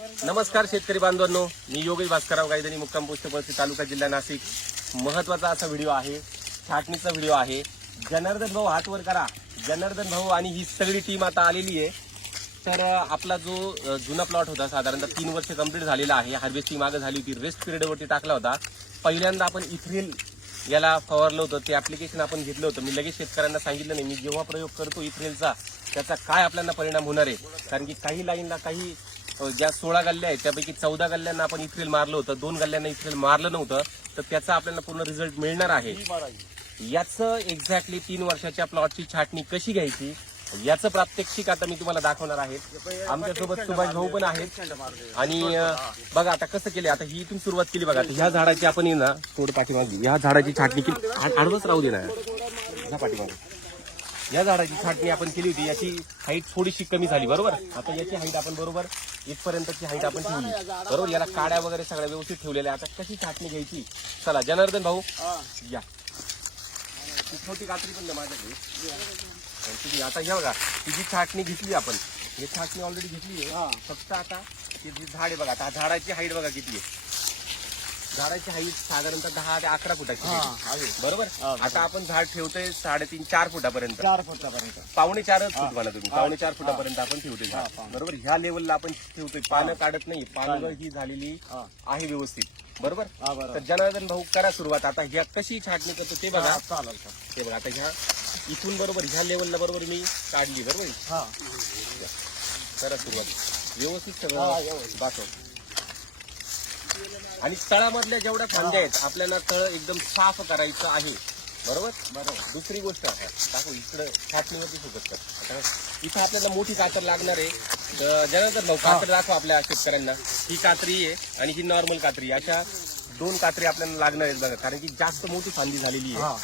नमस्कार शेतकरी बांधवांनो, मी योगेश भास्करराव गायधनी, मुक्काम पोस्ट पळशी, तालुका जिल्हा नाशिक. महत्वाचा असा व्हिडिओ आहे, छाटणीचा व्हिडिओ आहे. जनार्दन भाऊ हात वर करा. जनार्दन भाऊ आणि ही सगळी टीम आता आलेली आहे. तर आपला जो जुना प्लॉट होता साधारणतः 3 वर्ष कंप्लीट झालेला आहे. हार्वेस्टिंग मागे झाली होती, रेस्ट पिरियड वरती टाकला होता. पहिल्यांदा आपण इथ्रिल याला फवारलं होतं, ते ऍप्लिकेशन आपण घेतलं होतं. मी लगेच शेतकऱ्यांना सांगितलं नाही, मी जेव्हा प्रयोग करतो इथ्रिलचा त्याचा काय आपल्याला परिणाम होणार आहे. कारण की काही लाईनला काही ज्या 16 गल्ल्या आहेत त्यापैकी 14 गल्ल्यांना आपण इथ्रिल मारलं होतं, 2 गल्ल्यांना इथ्रिल मारलं नव्हतं. तर त्याचा आपल्याला पूर्ण रिझल्ट मिळणार आहे. याचं एक्झॅक्टली 3 वर्षाच्या प्लॉटची छाटणी कशी घ्यायची याचं प्रात्यक्षिक आता मी तुम्हाला दाखवणार आहे. आमच्यासोबत सुभाष भाऊ पण आहेत. आणि बघा आता कसं केलं. आता ही इथून सुरुवात केली बघा. ह्या झाडाची आपण ना थोडं पाठीमागे ह्या झाडाची छाटणी केली. आडवच राहू दे ना ह्या पाठीमागे. या झाडाची छाटणी आपण केली होती. याची हाईट थोडीशी कमी झाली बरोबर. आता याची हाईट आपण बरोबर इथपर्यंतची हाईट आपण ठेवली बरोबर. याला काड्या वगैरे सगळ्या व्यवस्थित ठेवलेल्या. आता कशी छाटणी घ्यायची चला जनार्दन भाऊ या. छोटी कात्री पण माझ्याकडे. आता हे बघा ही जी छाटणी घेतली आपण, ही छाटणी ऑलरेडी घेतली आहे. फक्त आता हे जे झाड आहे बघा, आता झाडाची हाईट बघा किती आहे. झाडाची हाईट साधारणतः 10 ते 11 फुटाची आहे बरोबर. आता आपण झाड ठेवतोय 3.5-4 फुटापर्यंत. 4 फुटापर्यंत 4.25 फूट म्हणा तुम्ही. 4.25 फुटापर्यंत आपण ठेवतोय झाड बरोबर. ह्या लेवलला आपण ठेवतोय. पानं काढत नाही, पानं ही झालेली आहे व्यवस्थित बरोबर. तर जनार्दन भाऊ करा सुरुवात. आता ह्या कशी छाटणी करतो ते बघा. ते बघा आता ह्या इथून बरोबर ह्या लेवलला बरोबर मी काढली बरोबर. करा सुरुवात व्यवस्थित सगळं दाखव. आणि तळामधल्या जेवढ्या फांद्या आहेत आपल्याला तळ एकदम साफ करायचं आहे बरोबर. दुसरी गोष्ट दाखव इकडं छाटणीवरती सोबत कर. आता इथं आपल्याला मोठी कातर लागणार आहे. तर जनार्दन भाऊ कातर दाखव आपल्या शेतकऱ्यांना. ही कात्री आहे आणि ही नॉर्मल कात्री. अशा 2 कात्री आपल्याला लागणार आहेत बघा. कारण की जास्त मोठी फांदी झालेली आहे.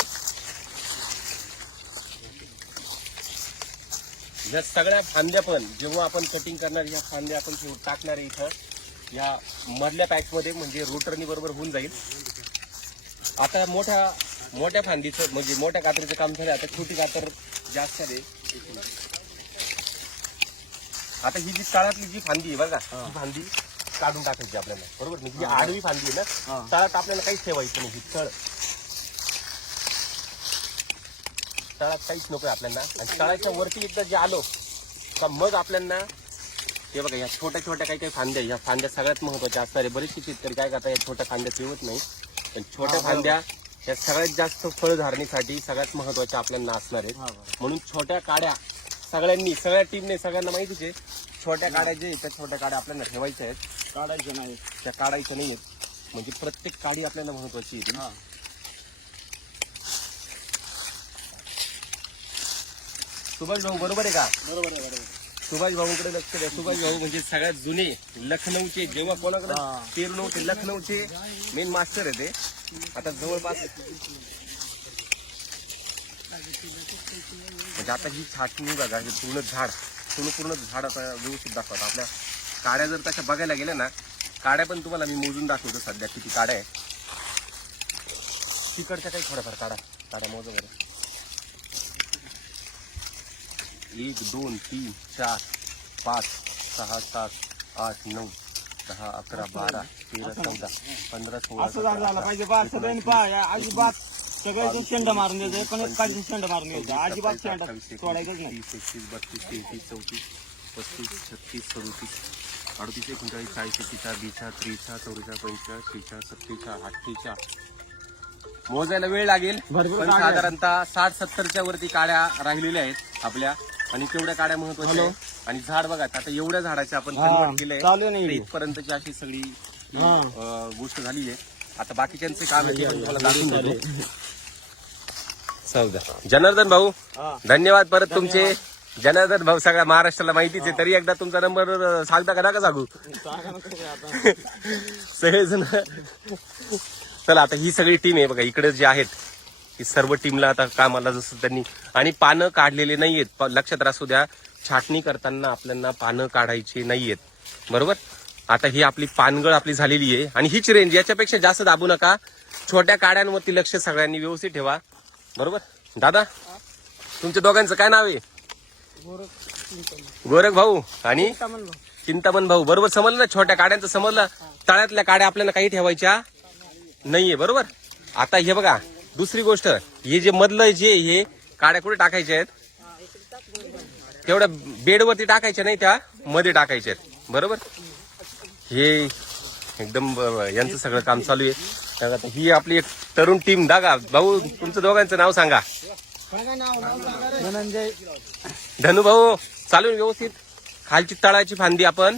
ह्या सगळ्या फांद्या पण जेव्हा आपण कटिंग करणार ह्या फांद्या आपण टाकणार आहे इथं या मधल्या पॅक मध्ये, म्हणजे रोटरनी बरोबर होऊन जाईल. आता मोठ्या फांदीचं म्हणजे मोठ्या कात्रीचं काम झालं. आता छोटी कातर जास्त आहे. आता ही जी तळातली जी फांदी आहे बघा, ही फांदी काढून टाकायची आपल्याला बरोबर. म्हणजे आडवी फांदी आहे ना, तळात आपल्याला काहीच ठेवायचं नाही. तळात काहीच नको आपल्याला. आणि तळाच्या वरती एकदा जे आलो का मग आपल्याला हे बघा ह्या छोट्या छोट्या काही फांद्या, ह्या फांद्या सगळ्यात महत्वाच्या असतात. बरेचसे शेतकरी काय करतात, या छोट्या फांद्या ठेवत नाही. पण छोट्या फांद्या ह्या सगळ्यात जास्त फळधारणीसाठी सगळ्यात महत्वाच्या आपल्याला असणार आहेत. म्हणून छोट्या काड्या सगळ्यांनी, सगळ्या टीमने, सगळ्यांना माहितीच आहे छोट्या काड्या जे त्या छोट्या काड्या आपल्याला ठेवायच्या आहेत. काढायच्या नाही, त्या काढायच्या नाही आहेत. म्हणजे प्रत्येक काडी आपल्याला महत्वाची आहे. सुभाष भाऊ बरोबर आहे का? बरोबर. सुभाष भाऊंकडे लक्ष द्या. सुभाष भाऊ म्हणजे सगळ्यात जुने लखनौचे, जेव्हा कोणाकडे पेरू नव्हते लखनौचे मेन मास्टर आहे ते. आता जवळपास म्हणजे आता ही छाटणी बघा, हे पूर्ण झाड आता व्यवस्थित दाखवत. आपल्या काड्या जर तशा बघायला गेल्या ना, काड्या पण तुम्हाला मी मोजून दाखवतो सध्या किती काड्या आहे. तिकडच्या काही थोड्याफार काढा मोजा बरं. 1 2 3 4 5 6 7 8 9 10 11 12 13 14 15 16 असं झालं पाहिजे. अजिबात सगळे शेंड मारून द्यायचे, पण पाहिजे शेंड मारून द्यायचे. अजिबात शेंड सोडायचंच नाही. 31 32 33 34 35 36 37 38 39 40 41 42 43 44 45 46 47 48 मोजायला वेळ लागेल. पण साधारणतः 60-70च्या वरती काड्या राहिलेल्या आहेत आपल्या. आणि तेवढ्या काड्या महत्वाच्या आहेत. आणि झाड बघा आता एवढ्या झाडाचे आपण कन्वर्ट केलंय. इथपर्यंतची अशी सगळी गोष्ट झाली आहे. आता बाकीच्यांचे काम आहे ते पण तुम्हाला दाखवून देतो. जनार्दन भाऊ धन्यवाद परत तुमचे. जनार्दन भाऊ सगळ्या महाराष्ट्राला माहितीच आहे, तरी एकदा तुमचा नंबर सांगता का नका सांगू सगळेजण. चला आता ही सगळी टीम आहे बघा इकडे जे आहेत, ही सर्व टीमला आता कामाला जसं त्यांनी. आणि पानं काढलेले नाहीयेत, लक्षात असू द्या. छाटणी करताना आपल्याला पानं काढायची नाहीयेत बरोबर. आता ही आपली पानगळ आपली झालेली आहे आणि हीच रेंज, याच्यापेक्षा जास्त दाबू नका. छोट्या काड्यांवरती लक्ष सगळ्यांनी व्यवस्थित ठेवा बरोबर. दादा तुमच्या दोघांचं काय नाव आहे? गोरख भाऊ आणि चिंतामण भाऊ बरोबर समजलं ना, छोट्या काड्यांचं समजलं. तळ्यातल्या काड्या आपल्याला काही ठेवायच्या नाहीये, बरोबर. आता हे बघा दुसरी गोष्ट, हे जे मधलं जे हे काड्या कुठे टाकायच्या आहेत, तेवढ्या बेडवरती टाकायच्या नाही, त्या मध्ये टाकायच्या आहेत, बरोबर. हे एकदम यांचं सगळं काम चालू आहे. आता ही आपली एक तरुण टीम. दागा भाऊ तुमचं दोघांचं नाव सांगा. धनु भाऊ चालू आहे व्यवस्थित. खालची तळाची फांदी आपण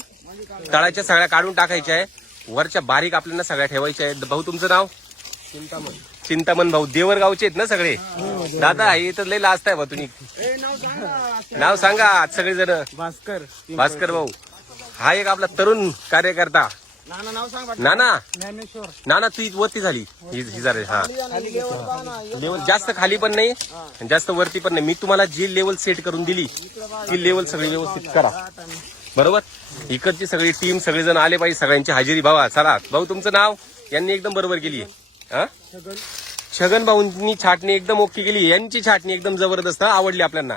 तळाच्या सगळ्या काढून टाकायच्या आहे, वरच्या बारीक आपल्याला सगळ्या ठेवायच्या आहेत. भाऊ तुमचं नाव? चिंतामण भाऊ. देवरगावचे आहेत ना सगळे? दादा हे तर लय लाजताय बा तुम्ही. नाव सांगा सगळेजण. भास्कर भाऊ. हा एक आपला तरुण कार्यकर्ता. नाना नाना तू वरती झाली ही जरा. हा लेवल जास्त खाली पण नाही जास्त वरती पण नाही. मी तुम्हाला जी लेवल सेट करून दिली ती लेवल सगळी व्यवस्थित करा, बरोबर. इकडची सगळी टीम सगळेजण आले पाहिजे, सगळ्यांची हजेरी. भावा चला. भाऊ तुमचं नाव? यांनी एकदम बरोबर केली. छगन भाऊंनी छाटणी एकदम ओके केली. यांची छाटणी एकदम जबरदस्त आवडली आपल्याला.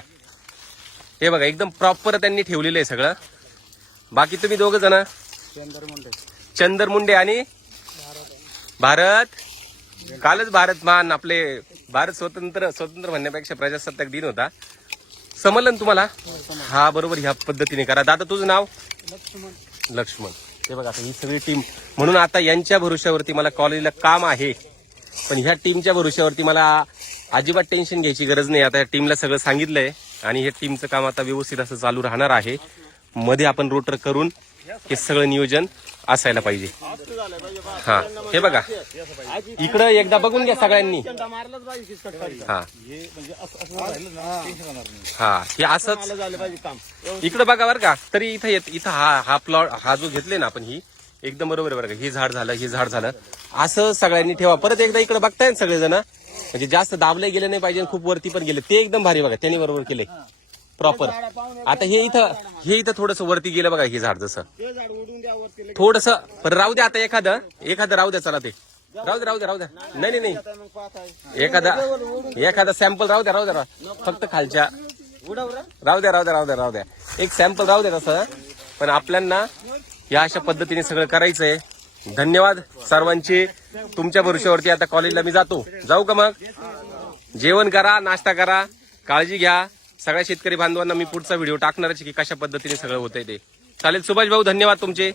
हे बघा एकदम प्रॉपर त्यांनी ठेवलेलं आहे सगळं. बाकी तुम्ही दोघं जण? चंदर मुंडे आणि भारत. कालच भारत मान आपले भारत स्वतंत्र म्हणण्यापेक्षा प्रजासत्ताक दिन होता. समजलं ना तुम्हाला? हा बरोबर. ह्या पद्धतीने करा. दादा तुझं नाव? लक्ष्मण. हे बघा आता ही सगळी टीम. म्हणून आता यांच्या भरोश्यावरती मला कॉलेजला काम आहे, पण ह्या टीमच्या भरोश्यावरती मला अजिबात टेन्शन घ्यायची गरज नाही. आता या टीमला सगळं सांगितलंय आणि हे टीमचं काम आता व्यवस्थित असं चालू राहणार आहे. मध्ये आपण रोटर करून हे सगळं नियोजन असायला पाहिजे. हा हे बघा इकडं एकदा बघून घ्या सगळ्यांनी. हा हा हे असंच इकडं बघा बरं का. तरी इथं हा प्लॉट हा जो घेतले ना आपण, ही एकदम बरोबर बरं का. हे झाड झालं, हे झाड झालं, असं सगळ्यांनी ठेवा. परत एकदा इकडे बघताय सगळेजण, म्हणजे जास्त दाबले गेले नाही पाहिजे, खूप वरती पण गेले ते एकदम भारी बघा. त्यांनी बरोबर केले प्रॉपर. आता हे इथं थोडस वरती गेलं बघा. हे झाड जसं थोडस राहू द्या. आता एखादं राहू द्या. चला ते राहू द्या. नाही एखादा सॅम्पल राहू द्या. फक्त खालच्या राहू द्या. एक सॅम्पल राहू द्या तसं. पण आपल्याला या अशा पद्धतीने सगळं करायचंय. धन्यवाद सर्वांचे. तुमच्या भरोश्यावरती आता कॉलेजला मी जाऊ का मग? जेवण करा, नाश्ता करा, काळजी घ्या. सगळ्या शेतकरी बांधवांना मी पुढचा व्हिडिओ टाकणारच की कशा पद्धतीने सगळं होतंय ते. चालेल सुभाष भाऊ, धन्यवाद तुमचे.